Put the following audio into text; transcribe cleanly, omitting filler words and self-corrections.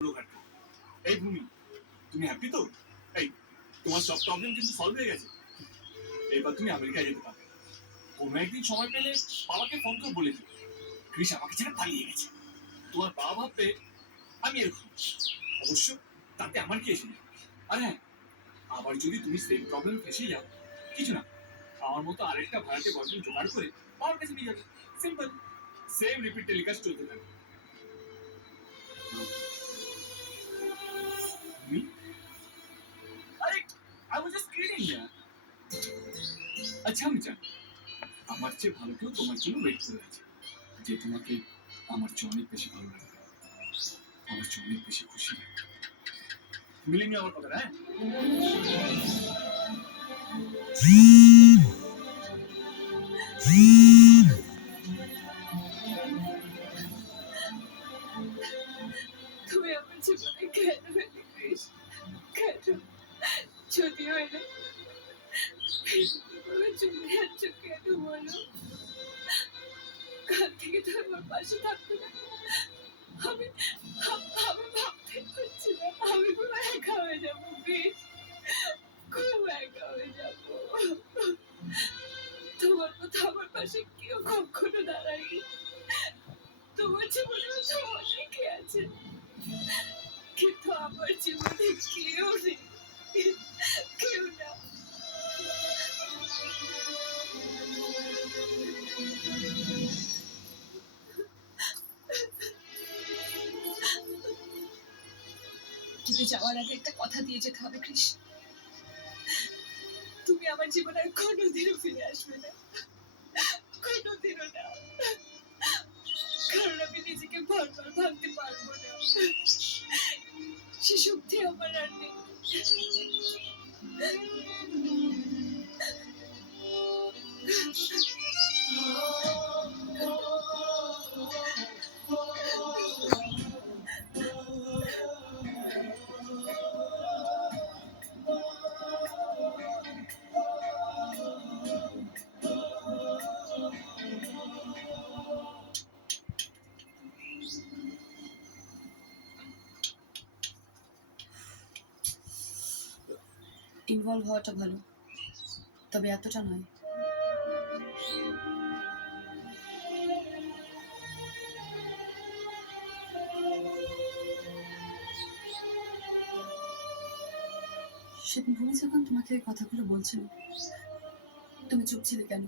এই ভূমি, তুমি হ্যাপি তো? এই তোমার সব প্রবলেম কিন্তু সলভ হয়ে গেছে। এবার তুমি আমেরিকায় যেতে পারবে। কোনো একদিন সময় পেলে বাবাকে ফোন করে বলে দিও ক্রিস আমাকে ছেড়ে পালিয়ে গেছে। তোমার বাবা ভাববে আমি এরকম। অবশ্য তাতে আমার কি এসে যায়? আর হ্যাঁ, আবার যদি তুমি সেম প্রবলেম ফেসে যাও, কিছু না, আমার মতো আরেকটা ভাড়াটে বয়ফ্রেন্ড জোগাড় করে বাবার কাছে নিয়ে যাবে। সিম্পল। সেম রিপিট টেলিকাস্ট চলতে থাকবে। তুমি? আরে আই ওয়াজ জাস্ট কিডিং ইয়ার। আচ্ছা আমি জানি আমার চেয়ে ভালো কেউ তোমার জন্য ওয়েট করে আছে, যে তোমাকে আমার চেয়ে অনেক বেশি ভালো লাগবে, আমার চেয়ে অনেক বেশি খুশি লাগবে। মিলিনি আমার কথা, হ্যাঁ? তুমি আমার জীবনে কেন এলে কৃষ? কেন? যদিও এলে চলে যাচ্ছ কেন বলো? কাল থেকে তো আমার পাশে থাকবে না। আমি আমি ভাবতে পারছি না, আমি পুরো একা হয়ে যাবো কৃষ, খুব একা হয়ে যাবো। তোমার মতো আমার পাশে কেউ কখনো দাঁড়ায়নি। তোমার জীবনে তো অনেকে আছে, কিন্তু আমার জীবনে কেউ নেই, কেউ না। কিন্তু যাওয়ার আগে একটা কথা দিয়ে যেতে হবে কৃষ, তুমি আমার জীবনে আর কোনোদিনও ফিরে আসবে না, কোনোদিনও না। কারণ আমি নিজেকে বারবার ভাবতে পারবো না, সে শক্তি আমার আর নেই। ইনভলভ হওয়াটা ভালো, তবে এতটা নয়। সেদিন ভূমি যখন তোমাকে এই কথাগুলো বলছিল, তুমি চুপ ছিলে কেন?